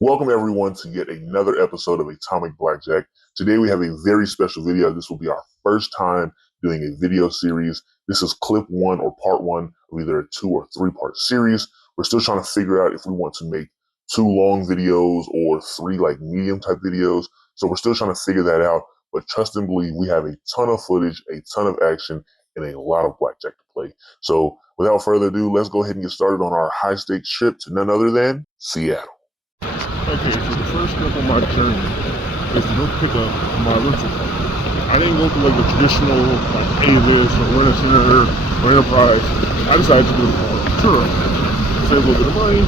Welcome everyone to yet another episode of Atomic Blackjack. Today we have a very special video. This will be our first time doing a video series. This is clip one or part one of either a 2 or 3-part series. We're still trying to figure out if we want to make 2 long videos or 3 like medium type videos. So we're still trying to figure that out, but trust and believe we have a ton of footage, a ton of action, and a lot of blackjack to play. So without further ado, let's go ahead and get started on our high stakes trip to none other than Seattle. Okay, so the first step on my journey is to go pick up my rental car. I didn't go through like the traditional like A-list or rent a center or enterprise. I decided to do a tour. Save a little bit of money,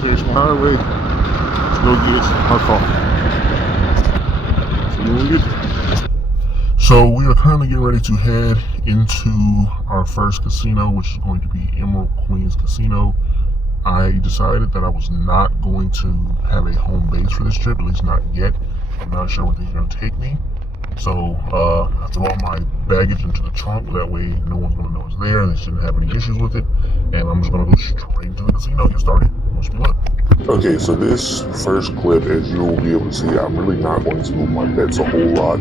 finish my highway, to go get my car. So we'll get there. So we are currently getting ready to head into our first casino, which is going to be Emerald Queens Casino. I decided that I was not going to have a home base for this trip, at least not yet. I'm not sure where they're going to take me. So I threw all my baggage into the trunk. That way no one's going to know it's there and they shouldn't have any issues with it. And I'm just going to go straight into the casino and get started. Wish me luck. Okay, so this first clip, as you will be able to see, I'm really not going to move my bets a whole lot,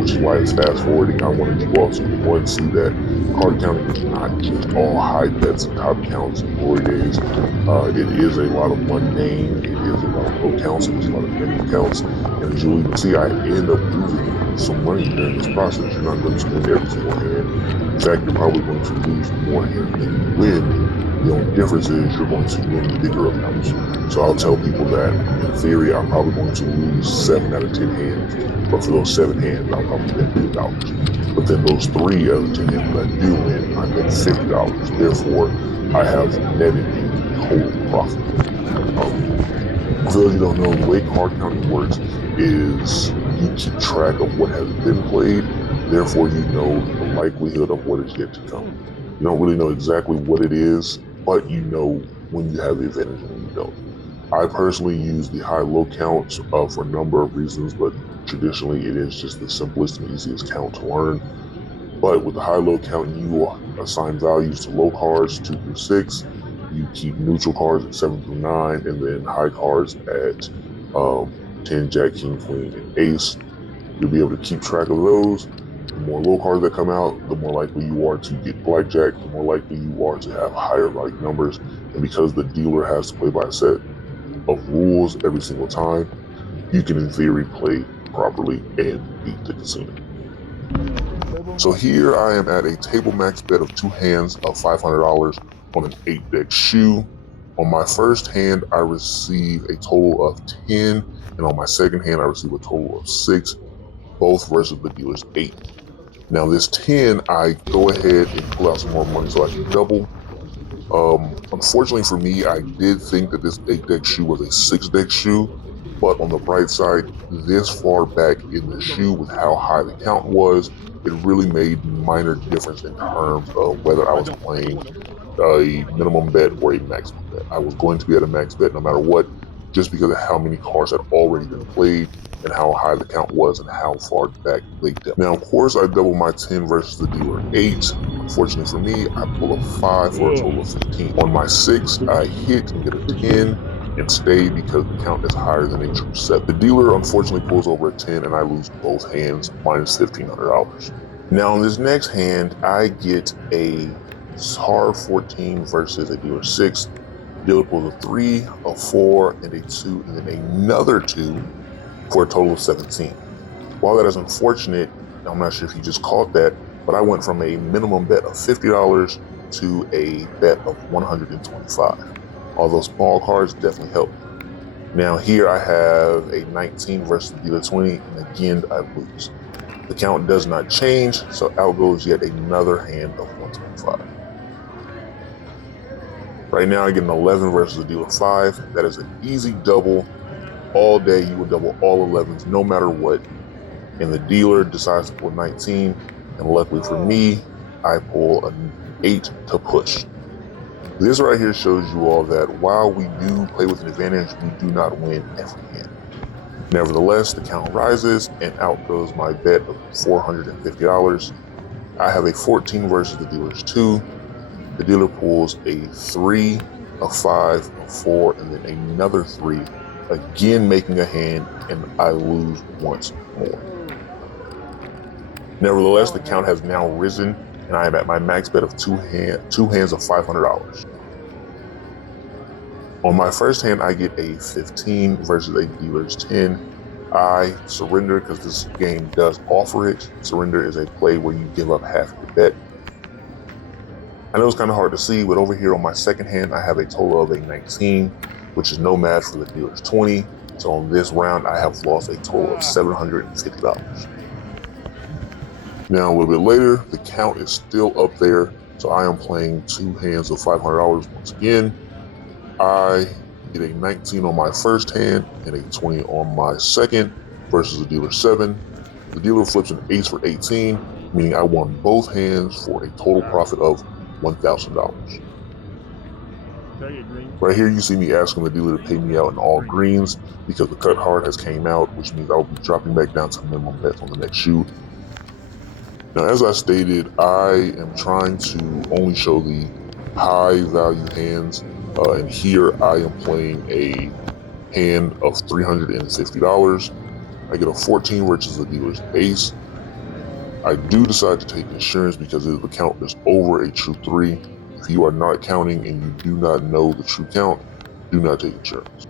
which is why it's fast forwarding. I wanted you all to one, see that card counting is not just all high bets and top counts and glory days. It is a lot of mundane, it is a lot of low counts, it is a lot of negative counts. And as you'll even see, I end up losing some money during this process. You're not going to win every single hand. In fact, you're probably going to lose more hands than you win. The only difference is you're going to win bigger amounts. So I'll tell people that in theory, I'm probably going to lose 7 out of 10 hands. But for those 7 hands, I'll probably bet $50. But then those 3 out of 10 hands that I do win, I bet $50. Therefore, I have netted a total profit. For those who don't know, the way card counting works is you keep track of what has been played. Therefore, you know the likelihood of what is yet to come. You don't really know exactly what it is, but you know when you have the advantage and when you don't. I personally use the high-low count for a number of reasons, but traditionally it is just the simplest and easiest count to learn. But with the high-low count, you assign values to low cards 2 through 6. You keep neutral cards at 7 through 9, and then high cards at 10, Jack, King, Queen, and Ace. You'll be able to keep track of those. The more low cards that come out, the more likely you are to get blackjack, the more likely you are to have higher like numbers. And because the dealer has to play by a set of rules every single time, you can in theory play properly and beat the casino. So here I am at a table max bet of 2 hands of $500 on an 8-deck shoe. On my first hand, I receive a total of 10, and on my second hand, I receive a total of 6, both versus the dealer's 8. Now this 10, I go ahead and pull out some more money so I can double. Unfortunately for me, I did think that this 8-deck shoe was a 6-deck shoe, but on the bright side, this far back in the shoe with how high the count was, it really made minor difference in terms of whether I was playing a minimum bet or a maximum bet. I was going to be at a max bet no matter what, just because of how many cards had already been played and how high the count was and how far back they dealt. Now, of course, I double my 10 versus the dealer 8. Unfortunately for me, I pull a 5 for a total of 15. On my 6, I hit and get a 10 and stay because the count is higher than a true 7. The dealer unfortunately pulls over a 10 and I lose both hands, minus $1,500. Now, on this next hand, I get a hard 14 versus a dealer 6. Dealer pulls a 3, a 4, and a 2, and then another 2 for a total of 17. While that is unfortunate, I'm not sure if you just caught that, but I went from a minimum bet of $50 to a bet of $125. Although small cards definitely help. Now here I have a 19 versus the dealer 20, and again I lose. The count does not change, so out goes yet another hand of 125. Right now I get an 11 versus the dealer 5. That is an easy double. All day you would double all 11s no matter what. And the dealer decides to pull 19. And luckily for me, I pull an 8 to push. This right here shows you all that while we do play with an advantage, we do not win every hand. Nevertheless, the count rises and out goes my bet of $450. I have a 14 versus the dealer's 2. The dealer pulls a 3, a 5, a 4, and then another 3 again making a hand, and I lose once more. Nevertheless, the count has now risen, and I am at my max bet of two hands of $500. On my first hand, I get a 15 versus a dealer's 10. I surrender because this game does offer it. Surrender is a play where you give up half your bet. I know it's kind of hard to see, but over here on my second hand, I have a total of a 19, which is no match for the dealer's 20. So on this round, I have lost a total of $750. Now, a little bit later, the count is still up there, so I am playing two hands of $500 once again. I get a 19 on my first hand and a 20 on my second versus the dealer 7. The dealer flips an ace for 18, meaning I won both hands for a total profit of $1,000. Right here, you see me asking the dealer to pay me out in all greens because the cut hard has came out, which means I'll be dropping back down to minimum bets on the next shoot. Now, as I stated, I am trying to only show the high value hands, and here I am playing a hand of $350. I get a 14 versus the dealer's ace. I do decide to take insurance because the count is over a true 3. If you are not counting and you do not know the true count, do not take insurance.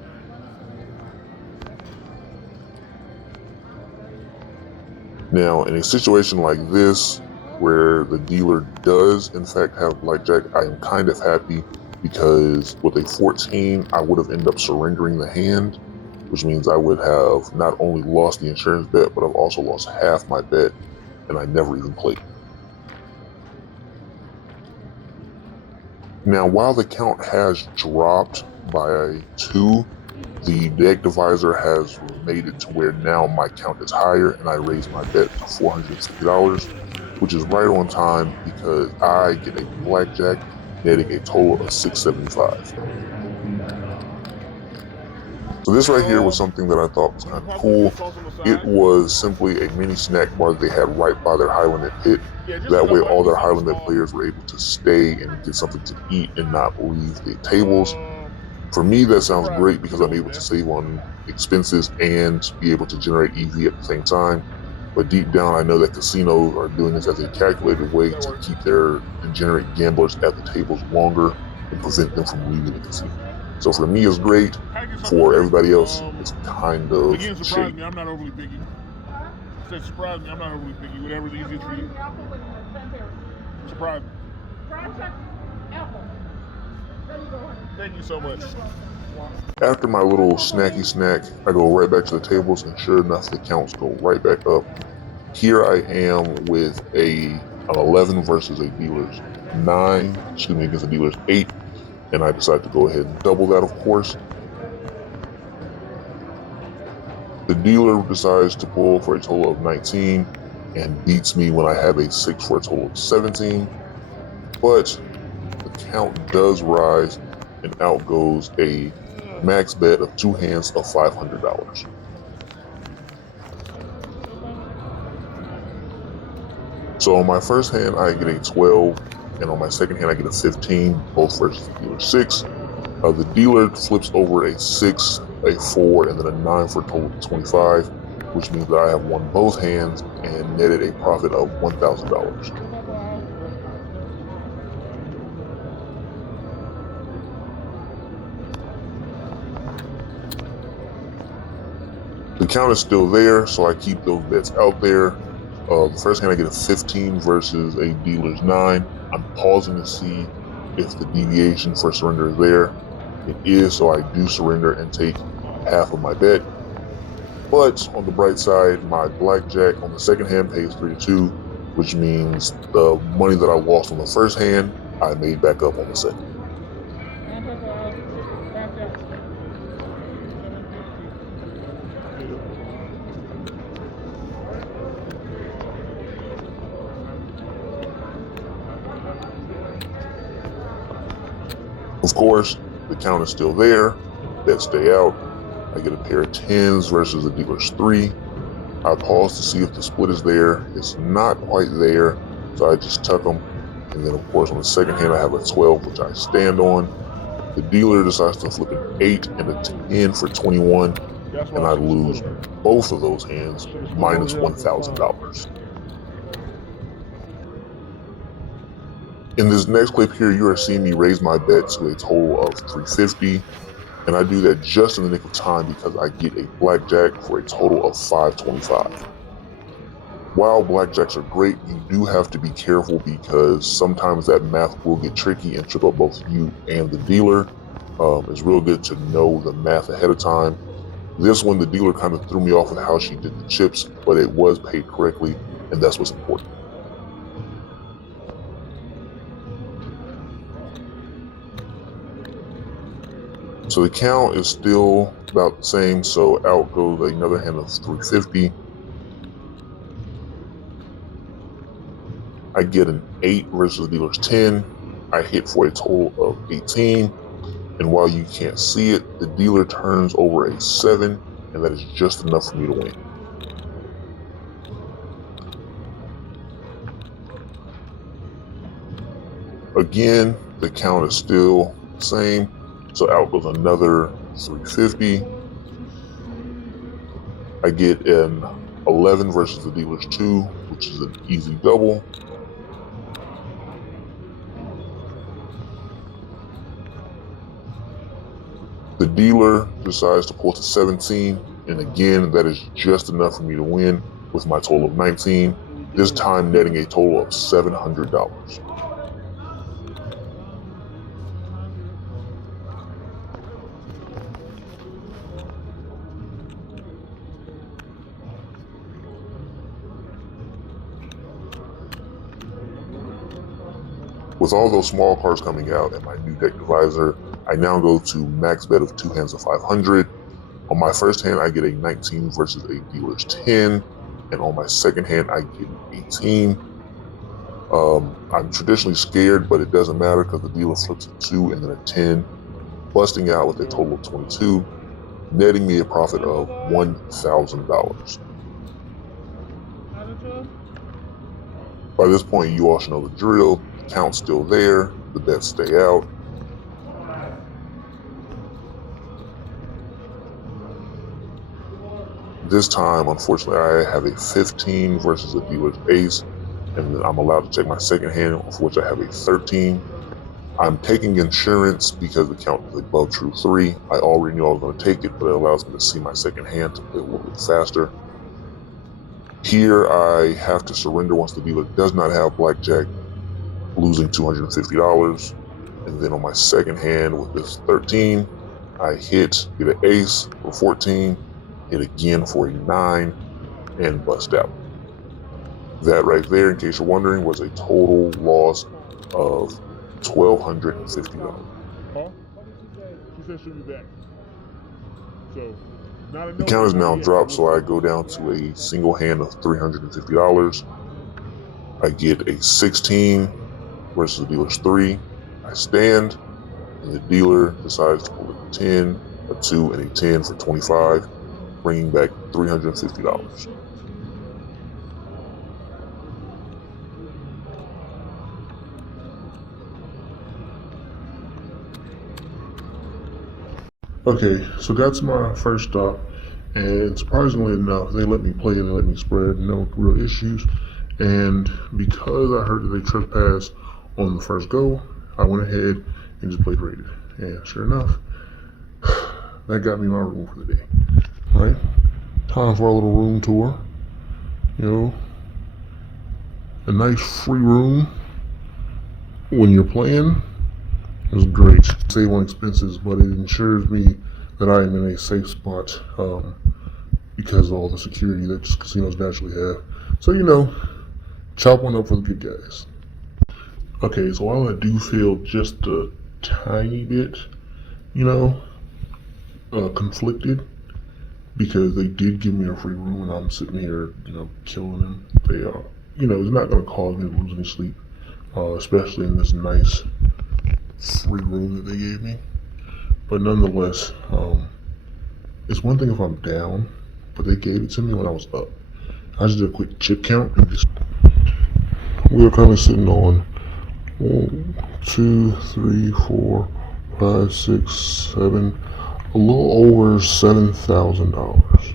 Now, in a situation like this, where the dealer does in fact have blackjack, I am kind of happy because with a 14, I would have ended up surrendering the hand, which means I would have not only lost the insurance bet, but I've also lost half my bet, and I never even played. Now, while the count has dropped by 2, the deck divisor has made it to where now my count is higher, and I raise my bet to $450, which is right on time because I get a blackjack, netting a total of $675. So this right here was something that I thought was kind of cool. It was simply a mini snack bar that they had right by their high limit pit. That way all their high limit players were able to stay and get something to eat and not leave the tables. For me, that sounds great because I'm able to save on expenses and be able to generate EV at the same time. But deep down, I know that casinos are doing this as a calculated way to keep their degenerate gamblers at the tables longer and prevent them from leaving the casino. So for me, it's great. For everybody else, it's kind of Again, surprise shady. me, I'm not overly picky. Say surprise me, I'm not overly picky. Whatever's easiest for you. Surprise me. Thank you so much. After my little snacky snack, I go right back to the tables, and sure enough, the counts go right back up. Here I am with an 11 versus a dealer's 9, against a dealer's 8, and I decide to go ahead and double that, of course. The dealer decides to pull for a total of 19 and beats me when I have a 6 for a total of 17, but the count does rise, and out goes a max bet of 2 hands of $500. So on my first hand, I get a 12, and on my second hand, I get a 15, both versus the dealer 6. The dealer flips over a 6, a 4, and then a 9 for a total of 25, which means that I have won both hands and netted a profit of $1,000. The count is still there, so I keep those bets out there. The first hand I get a 15 versus a dealer's 9. I'm pausing to see if the deviation for surrender is there. It is, so I do surrender and take half of my bet. But on the bright side, my blackjack on the second hand pays 3-2, which means the money that I lost on the first hand, I made back up on the second. Of course, the count is still there, bets stay out. I get a pair of 10s versus the dealer's 3. I pause to see if the split is there. It's not quite there, so I just tuck them. And then of course on the second hand I have a 12, which I stand on. The dealer decides to flip an 8 and a 10 for 21, and I lose both of those hands, minus $1,000. In this next clip here, you are seeing me raise my bet to a total of 350, and I do that just in the nick of time because I get a blackjack for a total of 525. While blackjacks are great, you do have to be careful because sometimes that math will get tricky and trip up both you and the dealer. It's real good to know the math ahead of time. This one, the dealer kind of threw me off with how she did the chips, but it was paid correctly, and that's what's important. So the count is still about the same, so out goes another hand of 350. I get an 8 versus the dealer's 10. I hit for a total of 18. And while you can't see it, the dealer turns over a 7, and that is just enough for me to win. Again, the count is still the same, so out goes another 350. I get an 11 versus the dealer's 2, which is an easy double. The dealer decides to pull to 17, and again, that is just enough for me to win with my total of 19, this time netting a total of $700. With all those small cards coming out and my new deck divisor, I now go to max bet of 2 hands of 500. On my first hand, I get a 19 versus a dealer's 10, and on my second hand, I get an 18. I'm traditionally scared, but it doesn't matter because the dealer flips a 2 and then a 10, busting out with a total of 22, netting me a profit of $1,000. By this point, you all should know the drill. The count's still there, the bets stay out. This time, unfortunately, I have a 15 versus a dealer's ace, and I'm allowed to take my second hand, for which I have a 13. I'm taking insurance because the count is above true 3. I already knew I was going to take it, but it allows me to see my second hand to play a little bit faster. Here, I have to surrender once the dealer does not have blackjack, losing $250. And then on my second hand with this 13, I get an ace for 14, hit again for a 9, and bust out. That right there, in case you're wondering, was a total loss of $1,250. Huh? She said she'll be back. So, the count is now dropped, so I go down to a single hand of $350. I get a 16 versus the dealer's 3. I stand, and the dealer decides to pull a 10, a 2, and a 10 for 25, bringing back $350. Okay, so that's my first stop, and surprisingly enough, they let me play and they let me spread, no real issues. And because I heard that they trespassed on the first go, I went ahead and just played rated. And sure enough, that got me my room for the day. Right? Time for a little room tour. You know, a nice free room when you're playing is great. Save on expenses, but it ensures me that I am in a safe spot because of all the security that casinos naturally have. So, you know, chop one up for the good guys. Okay, so while I do feel just a tiny bit, you know, conflicted, because they did give me a free room and I'm sitting here, you know, killing them. They are, you know, it's not going to cause me to lose any sleep, especially in this nice free room that they gave me. But nonetheless, it's one thing if I'm down, but they gave it to me when I was up. I just did a quick chip count and just, we were kind of sitting on 1, 2, 3, 4, 5, 6, 7, a little over $7,000.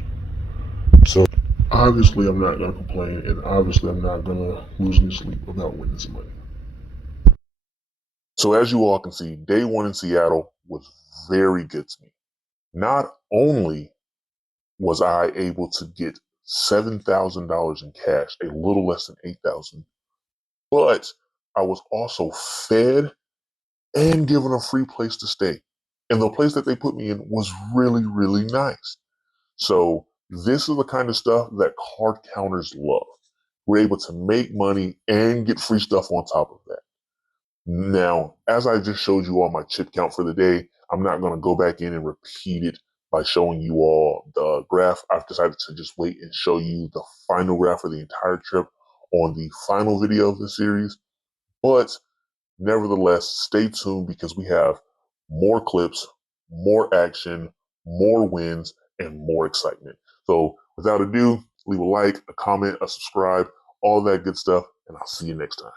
So obviously I'm not gonna complain, and obviously I'm not gonna lose any sleep about winning some money. So as you all can see, day one in Seattle was very good to me. Not only was I able to get $7,000 in cash, a little less than 8,000, but I was also fed and given a free place to stay. And the place that they put me in was really, really nice. So this is the kind of stuff that card counters love. We're able to make money and get free stuff on top of that. Now, as I just showed you all my chip count for the day, I'm not going to go back in and repeat it by showing you all the graph. I've decided to just wait and show you the final graph for the entire trip on the final video of the series. But nevertheless, stay tuned because we have more clips, more action, more wins, and more excitement. So without ado, leave a like, a comment, a subscribe, all that good stuff, and I'll see you next time.